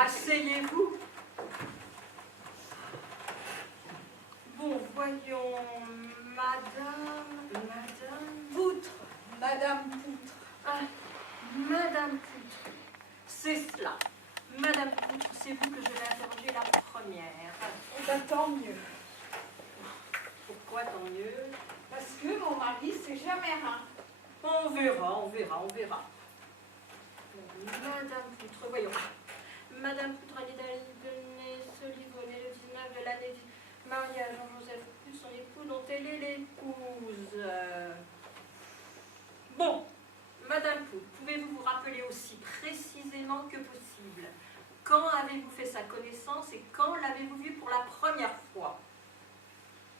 Asseyez-vous. Bon, voyons, Madame Poutre, Madame Poutre. Ah, Madame Poutre, c'est cela. Madame Poutre, c'est vous que je vais interroger la première. Eh bien, tant mieux. Pourquoi tant mieux? Parce que mon mari, c'est jamais rien. On verra. Madame Poutre, voyons. Madame Poutre, Annie Delaunay, Solivonnet, le 19 de l'année du mariage, Jean-Joseph plus son époux, dont elle est l'épouse. Bon, Madame Poutre, pouvez-vous vous rappeler aussi précisément que possible quand avez-vous fait sa connaissance et quand l'avez-vous vu pour la première fois?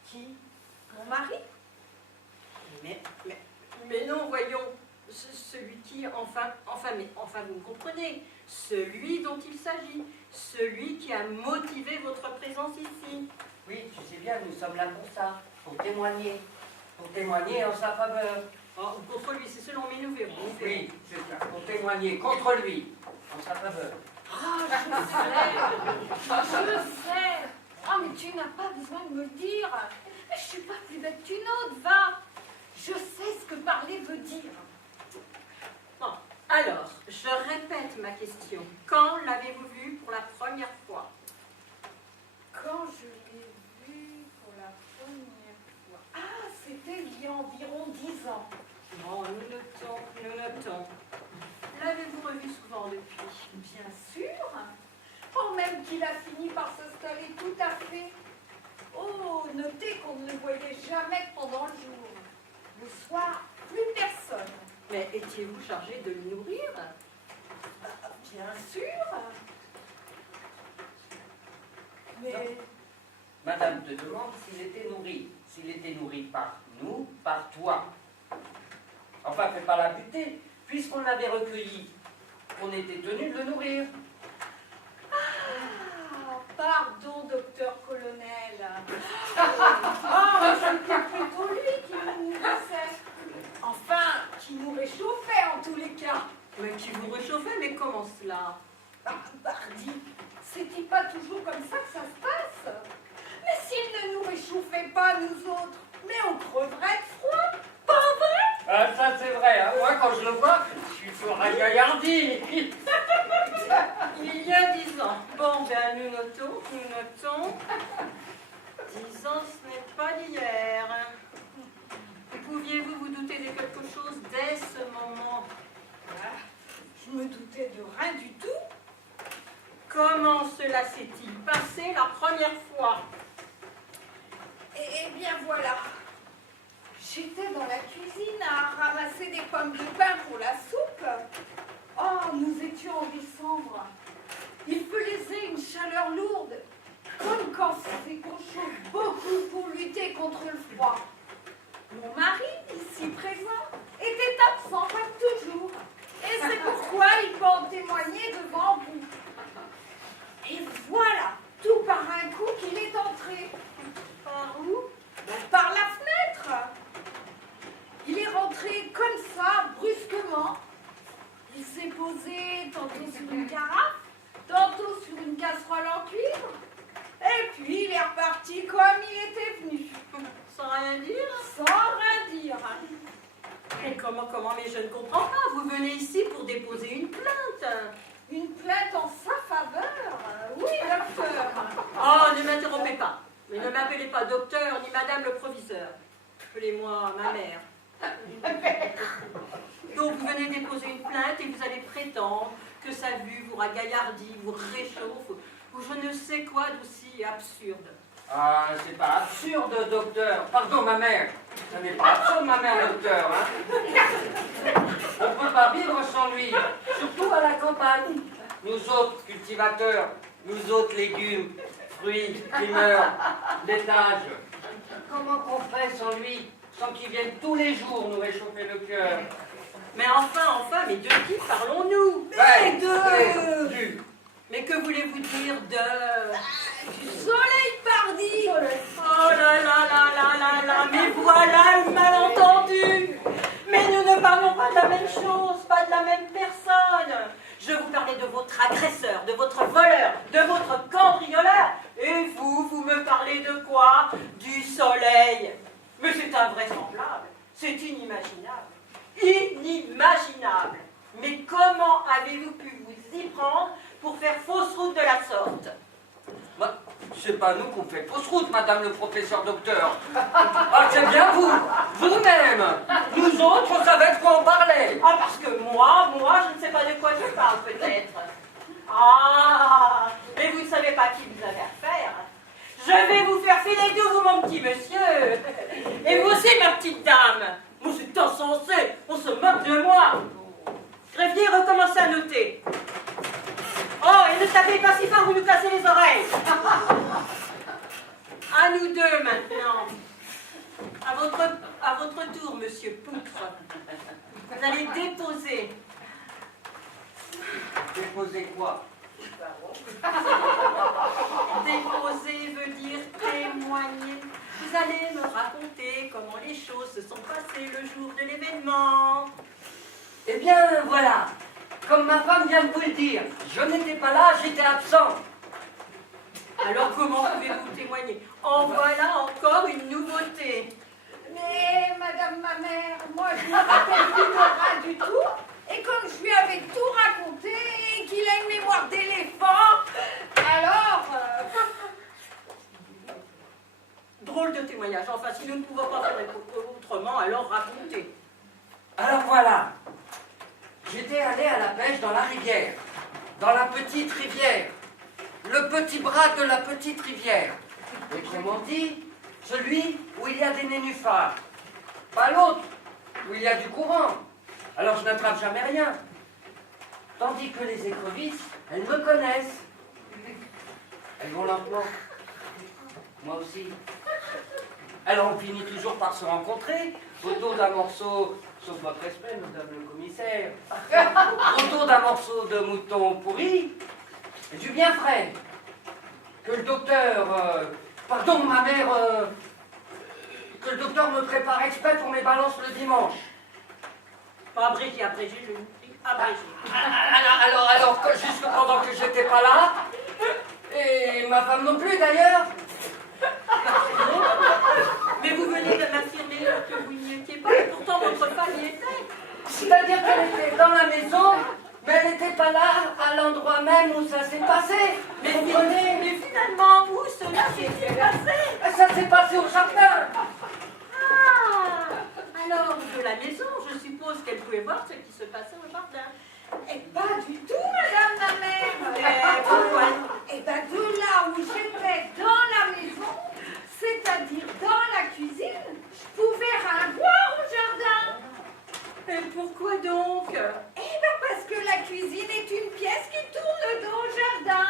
Qui? Mon mari? Mais non, voyons, celui qui, enfin, vous me comprenez, celui dont il s'agit, celui qui a motivé votre présence ici. Oui, tu sais bien, nous sommes là pour ça, pour témoigner en sa faveur. Oh, contre lui, c'est selon, mais nous verrons. Oui, c'est ça, pour témoigner contre lui, en sa faveur. Ah, je sais. Ah, mais tu n'as pas besoin de me le dire. Mais je suis pas plus bête qu'une autre, va. Je sais ce que parler veut dire. Bon, alors, je répète ma question. Quand l'avez-vous vu pour la première fois? Quand je l'ai vu pour la première fois. Ah, c'était il y a environ 10 ans. Bon, nous notons. L'avez-vous revu souvent depuis? Bien sûr. Oh, même qu'il a fini par s'installer tout à fait. Oh, notez qu'on ne le voyait jamais que pendant le jour. Le soir, plus personne. Mais étiez-vous chargé de le nourrir? Bien sûr. Mais Madame te demande s'il était nourri par nous, par toi. Enfin, fais pas la buter, puisqu'on l'avait recueilli, on était tenu de le nourrir. ah, pardon, docteur colonel. Ah, c'était plutôt lui qui nous nourrissait. Enfin, qui nous réchauffait en tous les cas. Mais qui vous réchauffait, mais comment cela? Ah, pardi, c'est-il pas toujours comme ça que ça se passe? Mais s'il ne nous réchauffait pas, nous autres, mais on creverait de froid, pas vrai? Ah, ça c'est vrai, hein. Moi quand je le vois, je suis fort agaillardi. Il y a 10 ans. Bon, bien, nous notons. 10 ans, ce n'est pas d'hier. Pouviez-vous vous douter de quelque chose dès ce moment? Ah, je me doutais de rien du tout. Comment cela s'est-il passé la première fois? Eh bien voilà, j'étais dans la cuisine à ramasser des pommes de pin pour la soupe. Oh, nous étions en décembre. Il faisait une chaleur lourde, comme quand c'est qu'on chauffe beaucoup pour lutter contre le froid. Mon mari, ici présent, était absent comme toujours. Et c'est pourquoi il peut en témoigner devant vous. Et voilà, tout par un coup qu'il est entré. Par où? Par la fenêtre. Il est rentré comme ça, brusquement. Il s'est posé tantôt sur une carafe, tantôt sur une casserole en cuivre. Et puis il est reparti comme il était venu. Sans rien dire? Sans rien dire. Mais comment, mais je ne comprends pas. Vous venez ici pour déposer une plainte. Une plainte en sa faveur. Oui, docteur. Oh, ne m'interrompez pas. Mais ne m'appelez pas docteur ni madame le proviseur. Appelez-moi ma mère. Donc vous venez déposer une plainte et vous allez prétendre que sa vue vous ragaillardit, vous réchauffe, ou je ne sais quoi d'aussi absurde. Ah, c'est pas absurde, docteur. Pardon, ma mère. Ce n'est pas absurde, ma mère, docteur. Hein. On ne peut pas vivre sans lui, surtout à la campagne. Nous autres cultivateurs, nous autres légumes, fruits, primeurs, laitages. Comment qu'on ferait sans lui, sans qu'il vienne tous les jours nous réchauffer le cœur? Mais enfin, mais de qui parlons-nous? Ouais, de... Mais que voulez-vous dire de... Du soleil, pardi. Oh là, mais voilà le malentendu. Mais nous ne parlons pas de la même chose, pas de la même personne. Je vous parle parler de votre agresseur, de votre voleur, de votre cambrioleur. Et vous me parlez de quoi? Du soleil. Mais c'est invraisemblable, c'est inimaginable. Inimaginable. Mais comment avez-vous pu vous y prendre pour faire fausse route de la sorte? Bah, c'est pas nous qu'on fait fausse route, madame le professeur docteur. Ah, c'est bien vous, vous-même. Nous autres, on savait de quoi on parlait. Ah, parce que moi, je ne sais pas de quoi je parle, peut-être. Ah, mais vous ne savez pas qui vous avez affaire. Je vais vous faire filer d'où, vous, mon petit monsieur. Et vous aussi, ma petite dame. Moi, c'est insensé, on se moque de moi. Greffier, recommencez à noter. Oh, et ne tapez pas si fort, vous nous cassez les oreilles. À nous deux, maintenant. À votre tour, monsieur Poutre. Vous allez déposer. Déposer quoi? Déposer veut dire témoigner. Vous allez me raconter comment les choses se sont passées le jour de l'événement. Eh bien, voilà. Comme ma femme vient de vous le dire, je n'étais pas là, j'étais absent. Alors comment pouvez-vous témoigner? En voilà encore une nouveauté. Mais, madame ma mère, moi je ne me rappelle plus de rien du tout. Et comme je lui avais tout raconté et qu'il a une mémoire d'éléphant, alors... Drôle de témoignage. Enfin, si nous ne pouvons pas faire autrement, alors racontez. Alors voilà. J'étais allé à la pêche dans la rivière. Dans la petite rivière. Le petit bras de la petite rivière. Autrement dit, celui où il y a des nénuphars. Pas l'autre, où il y a du courant. Alors je n'attrape jamais rien. Tandis que les écrevisses, elles me connaissent. Elles vont lentement. Moi aussi. Alors on finit toujours par se rencontrer autour d'un morceau, sauf votre respect, madame le commissaire, autour d'un morceau de mouton pourri et du bien frais. Que le docteur, pardon ma mère, que le docteur me prépare exprès pour mes balances le dimanche. Pas abrégé, abrégé, je vous prie, abrégé. Alors, juste pendant que j'étais pas là, et ma femme non plus d'ailleurs. Mais vous venez de m'affirmer que vous n'y étiez pas, et pourtant votre femme y était. C'est-à-dire qu'elle était dans la maison, mais elle n'était pas là, à l'endroit même où ça s'est passé. Mais, Vous comprenez? mais finalement, où cela s'est passé? Ça s'est passé au jardin. Ah, alors de la maison, je suppose qu'elle pouvait voir ce qui se passait au jardin. Et pas du tout, madame ma mère. Et pourquoi? Et bien de là où j'étais dans la maison, c'est-à-dire dans la cuisine, je pouvais rien voir au jardin. Et pourquoi donc? Eh bien parce que la cuisine est une pièce qui tourne dos au jardin.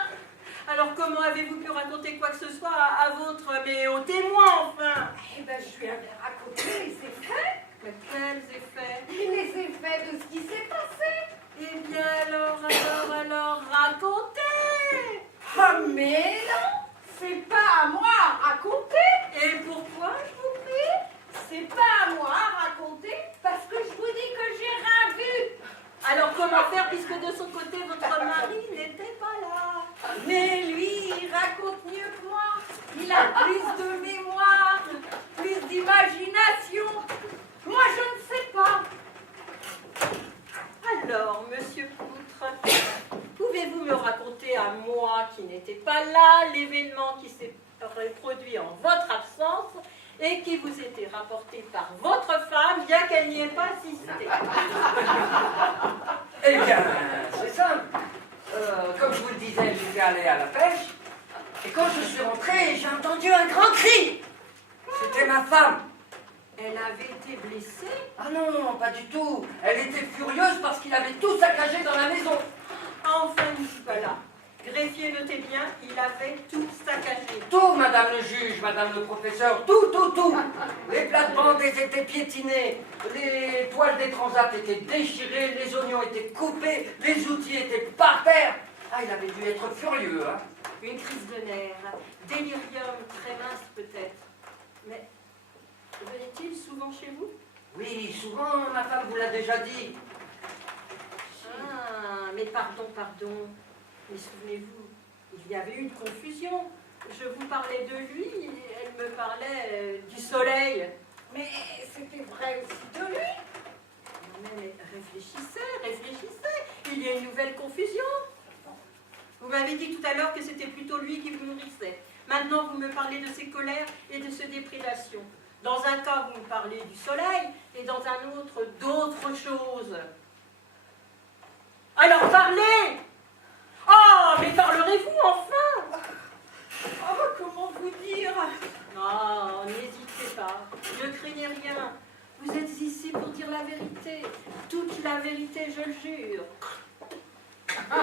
Alors comment avez-vous pu raconter quoi que ce soit à votre, mais aux témoins enfin? Eh bien je lui avais raconté les effets. Mais quels effets? Les effets de ce qui s'est passé. Eh bien alors, racontez! Oh mais non, c'est pas à moi à raconter. Et pourquoi, je vous prie? C'est pas à moi à raconter parce que je vous dis que j'ai rien vu. Alors comment faire puisque de son côté votre mari n'était pas là? Mais lui, il raconte mieux que moi. Il a plus de mémoire, plus d'imagination. Moi, je ne sais pas. Alors, monsieur Poutre, pouvez-vous me raconter à moi qui n'étais pas là l'événement qui s'est produit en votre absence et qui vous était rapporté par votre femme, bien qu'elle n'y ait pas assisté? Eh bien, c'est simple. Comme je vous le disais, j'étais allé à la pêche. Et quand je suis rentré, j'ai entendu un grand cri. C'était ma femme. Elle avait été blessée? Ah non, pas du tout. Elle était furieuse parce qu'il avait tout saccagé dans la maison. Enfin, n'y suis pas là. Greffier, notez bien, il avait tout saccagé. Tout, madame le juge, madame le professeur, tout. Les plates-bandes étaient piétinées, les toiles des transats étaient déchirées, les oignons étaient coupés, les outils étaient par terre. Ah, il avait dû être furieux, hein. Une crise de nerfs, délirium très mince peut-être. Mais venait-il souvent chez vous? Oui, souvent, ma femme vous l'a déjà dit. Ah, mais pardon. Mais souvenez-vous, il y avait eu une confusion. Je vous parlais de lui, elle me parlait du soleil. Mais c'était vrai aussi de lui. Non, mais réfléchissez. Il y a une nouvelle confusion. Vous m'avez dit tout à l'heure que c'était plutôt lui qui vous nourrissait. Maintenant, vous me parlez de ses colères et de ses déprédations. Dans un cas, vous me parlez du soleil, et dans un autre, d'autres choses. Alors parlez! Oh, mais parlerez-vous enfin? Oh, comment vous dire? Oh, n'hésitez pas, ne craignez rien. Vous êtes ici pour dire la vérité. Toute la vérité, je le jure.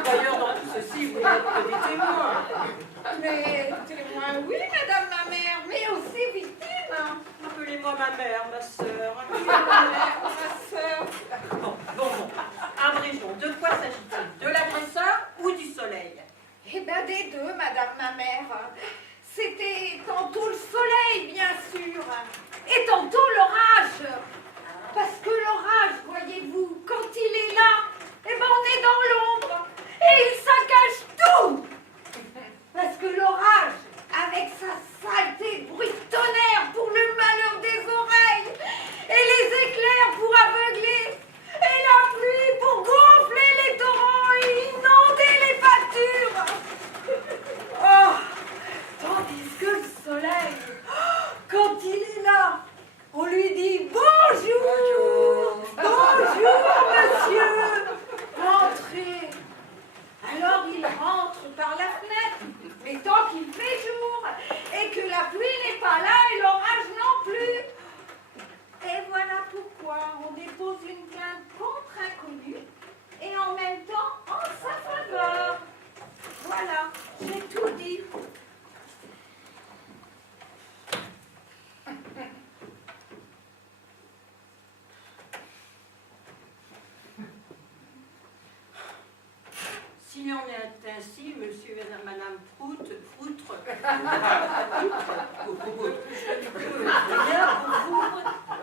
D'ailleurs, dans tout ceci, vous n'êtes que des témoins. Mais témoin, oui, madame ma mère, mais aussi victime. Appelez-moi ma mère, ma sœur. Ma sœur. Bon. Abrégeons. De quoi s'agit-il? De l'agresseur ou du soleil? Eh bien, des deux, madame ma mère. C'était tantôt le soleil, bien sûr, et tantôt l'orage. Parce que l'orage, voyez-vous, quand il est là, eh ben on est dans l'ombre, et il saccage tout. Parce que l'orage, avec sa saleté, bruit de tonnerre pour le malheur des oreilles, et les éclairs pour aveugler, et la pluie pour gonfler les torrents et inonder les pâtures. Oh, tandis que le soleil, quand il est là, on lui dit bonjour, bonjour monsieur, entrez. Alors il rentre par la fenêtre, mais tant qu'il fait jour, et que la pluie n'est pas là et l'orage non plus. Et voilà pourquoi on dépose une plainte contre inconnu, et en même temps en sa faveur. Voilà, j'ai tout dit. S'il en est ainsi, monsieur et madame Froutre, je ne peux rien pour vous,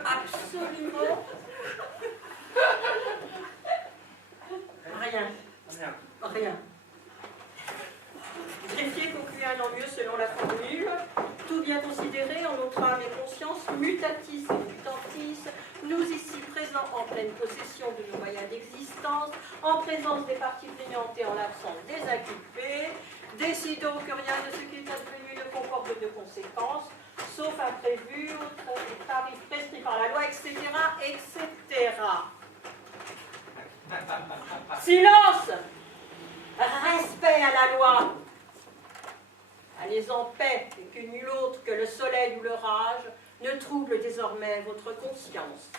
absolument rien. Greffier conclut un an mieux selon la formule. Tout bien considéré en notre âme et conscience, mutatis et mutantis, nous ici présents en pleine possession de nos moyens d'existence, en présence des parties plaignantes et en l'absence des inculpés, décidons que rien de ce qui est advenu ne comporte de conséquences, sauf imprévu, tarif prescrit par la loi, etc., etc. Silence! Respect à la loi! Allez en paix, et que nul autre que le soleil ou l'orage ne trouble désormais votre conscience.